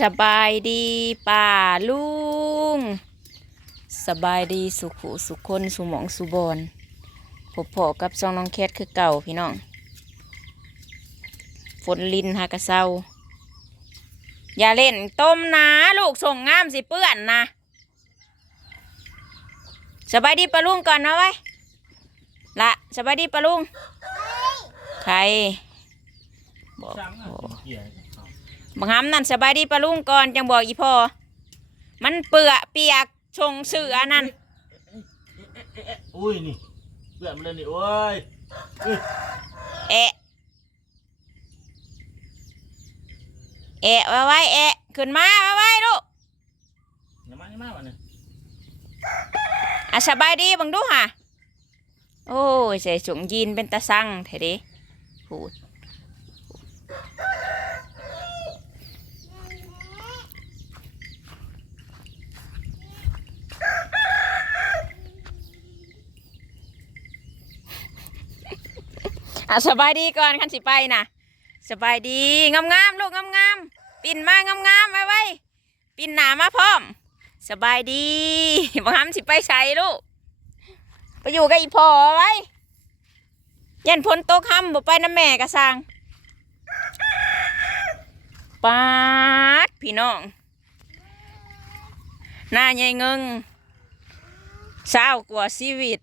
สบายดีป่าลุงสบายดีสุขุสุขคนสุหมองสุบอนพบพอกับซองน้องแคทคือเก่าพี่น้อง ฝนลินหากระเซาอย่าเล่นต้มนะลูกส่งงามสิเปื้อนนะ สบายดีปะลุงก่อนนะไว้ละสบายดีปะลุงใครบอก สั่งอะโอ้เกี่ยเขาบังคับนั่นสบายดีปะลุงก่อนจังบอกอีพ่อมันเปื้อเปียกชงเสือนั่นเอ๊ะอุ้ยนี่เพื่อนมันเลยนี่โอ้ยเอ้ยแอะแอะไว้ไว้แอะขึ้นมาไว้ไว้ลูกอย่ามาอย่ามาวันนี้อะสบายดีบังดูห่ะโอ้ยใส่สงยีนเป็นตาสั่งเถอะเดิพูด อะสบายดีก่อนคันสิไปนะสบายดีงามๆลูกงามๆปิ่นมางามๆไว้ไว้ปิ่นหนามาพร้อม สบายดีบังคับสิไปใส่ลูกไปอยู่กับอีพ่อไว้ยันพ้นโต๊ะค่ำบ่ไปน้ำแม่กะสร้างปาดพี่น้องหน้าใหญ่เงิงเศร้ากว่าชีวิต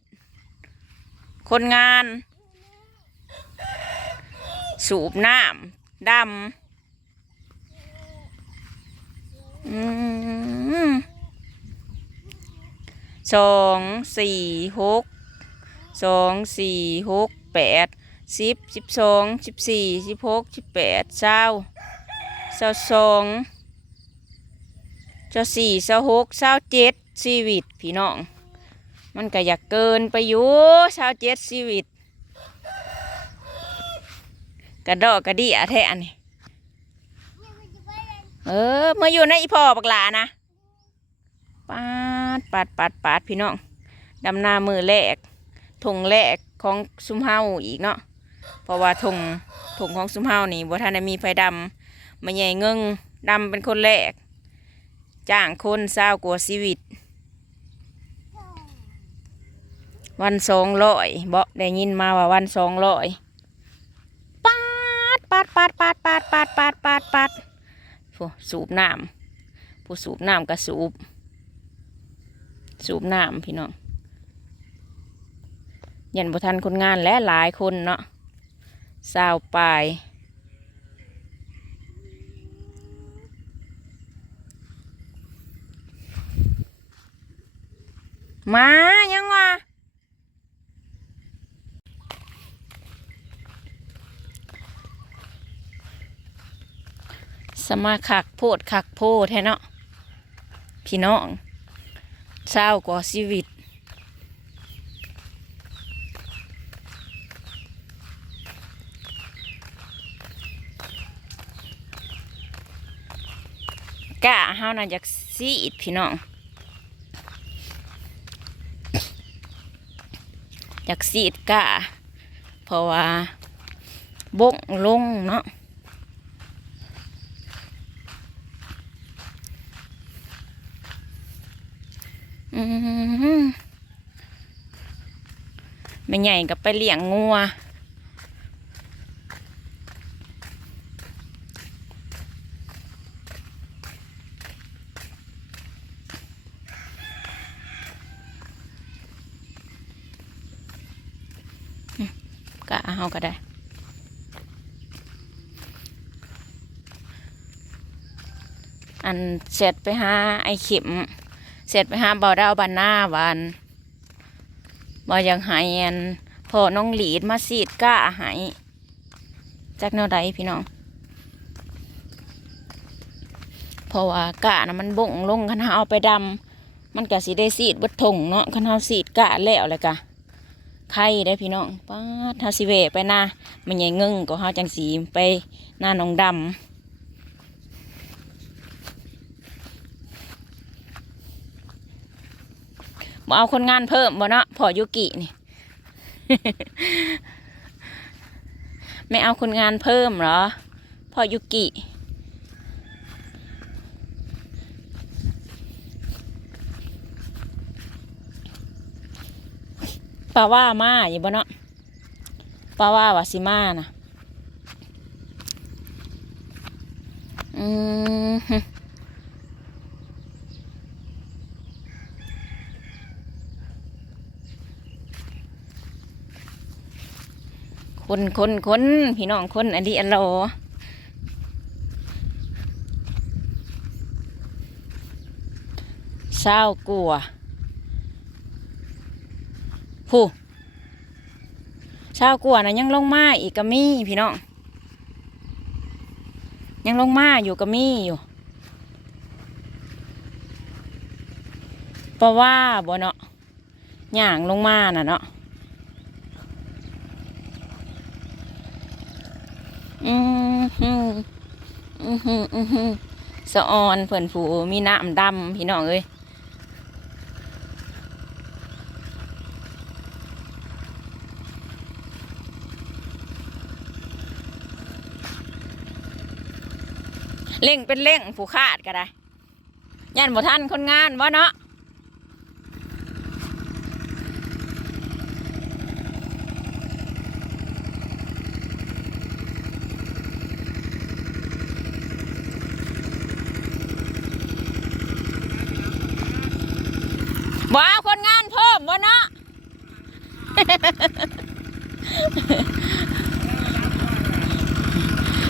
คนงาน สูบน้ำดำสองสี่หกสองสี่หกแปดสิบสิบสองสิบสี่สิบหกสิบแปดเจ้าเจ้าสองเจ้าสี่เจ้าหกเจ้าเจ็ดชีวิตพี่น้อง มันก็อยากเกินไปอยู่เจ้าเจ็ดชีวิต กระดอกกระดียแท้อันนี้เออเมื่ออยู่ในอีพ่อบักหลานะปาดปาดปาดปาดพี่น้องดำนามือแรกทงแรกของซุมเฮาอีกเนาะเพราะว่าทงทงของซุมเฮานี่บ่ทันมีไฟดำมาใหญ่เงิงดำเป็นคนแรกจ้างคนเศร้ากว่าชีวิต วันสองร้อยบ่ได้ยินมาว่าวันสองร้อย ปาดปาดปาดปาดปาดปาดปาดผู้สูบน้ำผู้สูบน้ำก็สูบ สูบน้ำพี่น้องยันบุทันคนงานและหลายคนเนาะสาวไปลาไสมาคักโพดคักโพดแท้เนาะพี่น้องเศร้ากว่าชีวิต กะเฮาน่ะอยากซีดพี่น้องอยากซีดกะเพราะว่าบงลงเนาะ ไม่ใหญ่ก็ไปเลี้ยงงัวก็เอาก็ได้อันเสร็จไปหาไอ้เข็ม เสร็จไปหาบ่าดาวบานหน้าวานบ่อยังหายอันพอน้องหลีดมาสีดก้าหายจากแนวใดพี่น้องเพราะว่ากะนะมันบ่งลงคันเฮาเอาไปดำมันก็สิได้สีดบดถงเนาะคันเฮาสีดกะแล้วเลยกะไข่ได้พี่น้องป้าดเฮาสิเวไปหน้ามันใหญ่เงิงก็เฮาจังสีไปหน้าน้องดำ บเอาคนงานเพิ่มบ่เนาะพอยุกินี่ ไม่เอาคนงานเพิ่มเหรอพอยุกิปาว่ามาอยู่บ่เนาะปาว่าวาสิมานะอืม คนคนคนพี่น้องคนอันนี้อันรอเศร้ากลัวผู้เศร้ากลัวนะยังลงมาอีกก็มีพี่น้องยังลงมาอยู่ก็มีอยู่เพราะว่าบ่เนาะย่างลงมาน่ะเนาะ อื อืมฮึอืมฮึสะออนเพิ่นผูมีน้ำดำพี่น้องเอ้ยเล่งเป็นเล่งผู้ขาดก็ได้ยันบ่ทันคนงานบ่เนาะ บ่เอาคนงานเพิ่มบ่เนาะ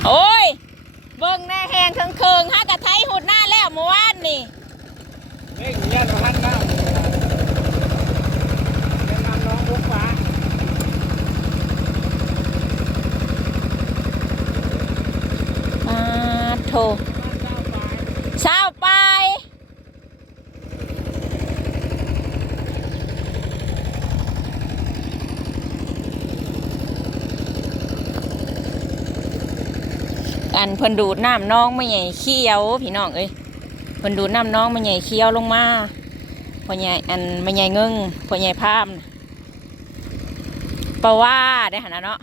โอ้ย เบิ่งแน่แหงเคิงเคิงๆฮะกะไทยหุดหน้าแล้วเมื่อวานนี่เร่งยันพันน้ำแนะนำน้องบุกฟ้ามาโถเศร้าไป อันเพิ่นดูดน้ำน้องไม่ใหญ่เขี้ยวพี่น้องเอ้ยเพิ่นดูดน้ำน้องไม่ใหญ่เขี้ยวลงมาพ่อใหญ่อันไม่ใหญ่เงิงพ่อใหญ่พามน่ะปะว่าได้หันนะเนาะ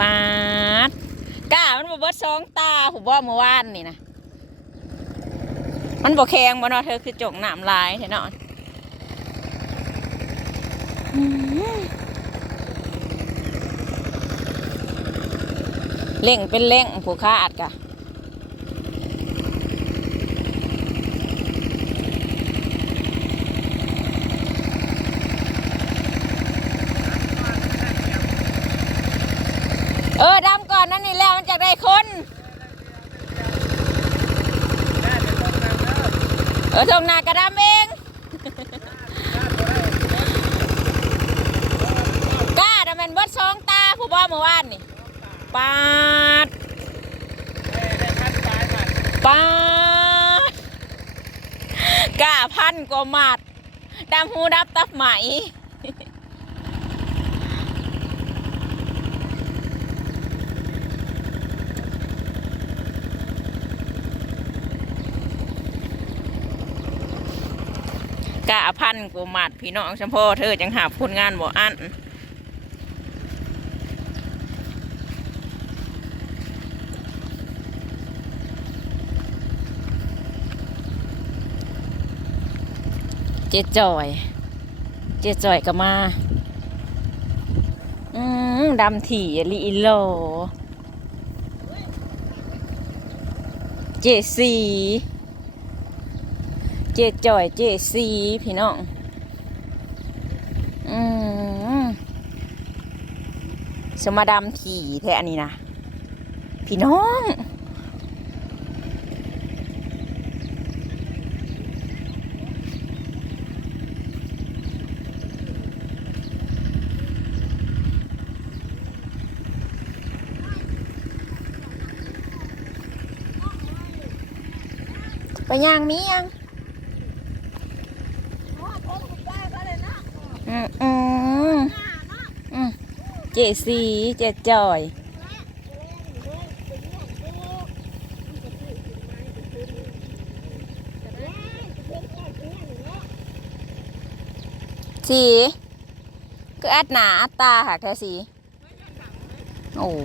ปาดก้ามันบ่เบิดสองตาผมว่าเมื่อวานนี่นะมันบ่แข็งบ่เนาะเธอคือจกน้ำลายแท้เนาะอืม เล่งเป็นเล่งผู้ค้าอัดกะเออดำก่อนนั่นนี่แล้วมันจะได้คน เออทงนากระดำเองกล้าดำเป็นเบิดสองตาผู้บ่เมื่อวานนี่ ปาดปาดกล้าพันกว่าหมัดดำหูดับตับไหมกะพันกว่าหมัดพี่น้องชมพ่อเธอจังหาผลงานบ่อัน เจ๊จอย เจ๊จอยก็มาอืมดำถี่ลีโล เจสี เจจอย เจสีพี่น้องอืมสมาดำถี่แท้อันนี้นะพี่น้อง ไปย่างมียังอืมอืมอืมเจสีเจจอยสีคืออัดหนาอัดตาค่ะแค่สีโอ้โห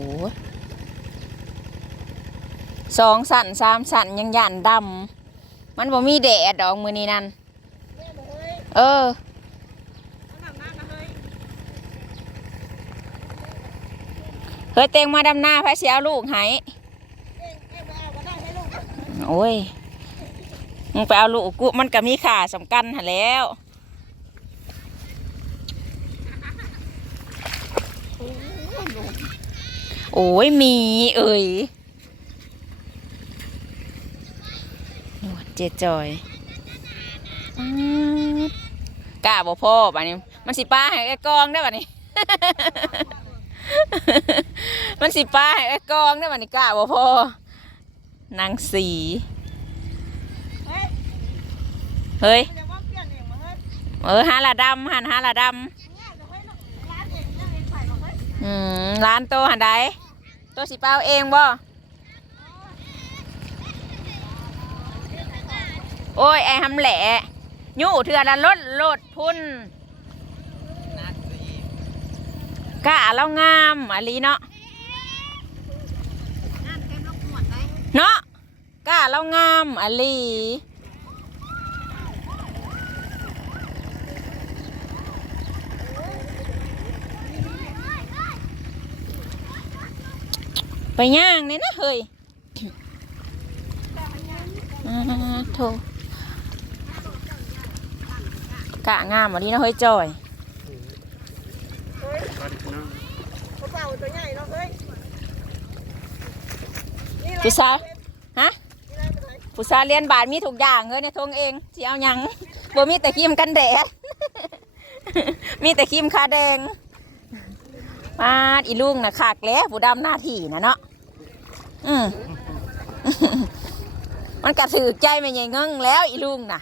สองสันสามสันยังหยันดำ มันบ่มีแดดดอกมือนี้นั่นเออเฮ้ยเตงมาดำหน้าพระเสียลูกหายโอ้ยมึงไปเอาลูกกูมันก็มีค่าสำคัญหันแล้วโอ้ยมีเอ่ยโอ้เจจอยอื้อกล้าบ่พ่อบ้านี้ มันสิป้าให้ไอ้กองได้อบ้านี้ มันสิป้าให้ไอ้กองได้อบ้านี้กล้าบ่พ่อนางสี เฮ้ย เออหาละดำหันหาละดำอืมร้านโตหันใดโตสิเป้าเองบ่ โอ้ยไอ้หำแหละยู่เถื่อละลดลดพุ่นกะแล้วงามอลีเนาะเนาะกะแล้วงามอลีไปย่างเนี่ยนะเฮ้ยอ่าโถ กะงามอะลีนะเฮ้ยจอยกระเป๋าตัวใหญ่เนาะเฮ้ยผู้สาวฮะผู้สาวเรียนบาทมีทุกอย่างเลยในทงเองสิเอาหยังบ่มีแต่ครีมกันแดด มีแต่ครีมคาแดงปาดอีลุงนะขากแล้วผู้ดำหน้าที่นะเนาะอืมมันกระถือใจไม่ใหญ่เงิงแล้วอีลุงน่ะ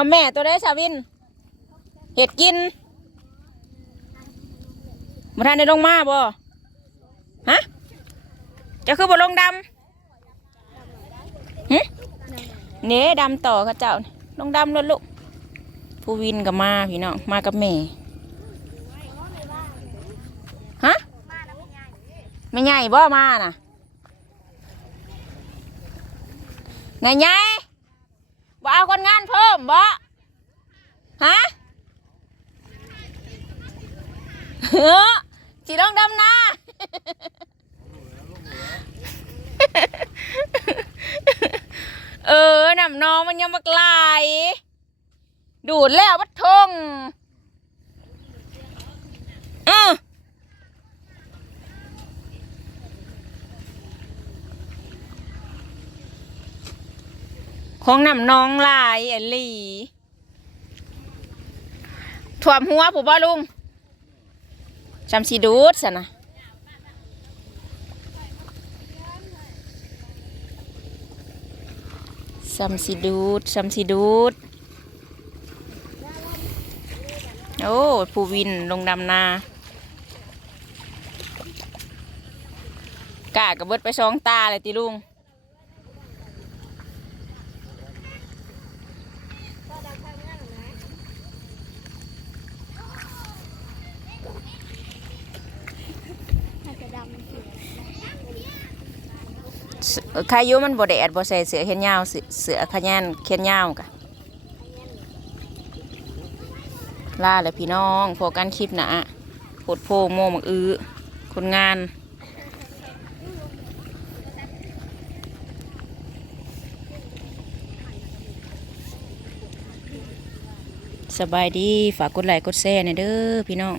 าแม่ตัวได้ชาวิน เห็ดกินมาทานได้ลงมาบ่ฮะจะคือบ่ลงดำหึเน่ดำต่อข้าเจ้าลงดำเลยลูกผู้วินกับมาพี่น้องมากับแม่ฮะไม่ใหญ่บ่มาน่ะไหนใหญ่ บ่เอาคนงานเพิ่มบ่ฮะเฮ้อสิลงดำนาเออน้ำนองมันยังมากลาย ดูดแล้ววัดทงอือ ของน้ำนองลายอหลีถ่วมหัวผู้บ่ลุงจำสีดูดสนะซัมสีดูดซัมสีดูด โอ้ผู้วินลงดำนากะกระเบิดไปสองตาเลยติลุง ครอยุมันบ่แดดบ่ใส่เสือเขียนยาวเสือขยันเขียนยาวกะลาเลยพี่น้องพอกันคลิปหนะโพดโพโมมักอื้อคนงานสบายดี ฝากกดไลค์กดแชร์หน่อยเด้อพี่น้อง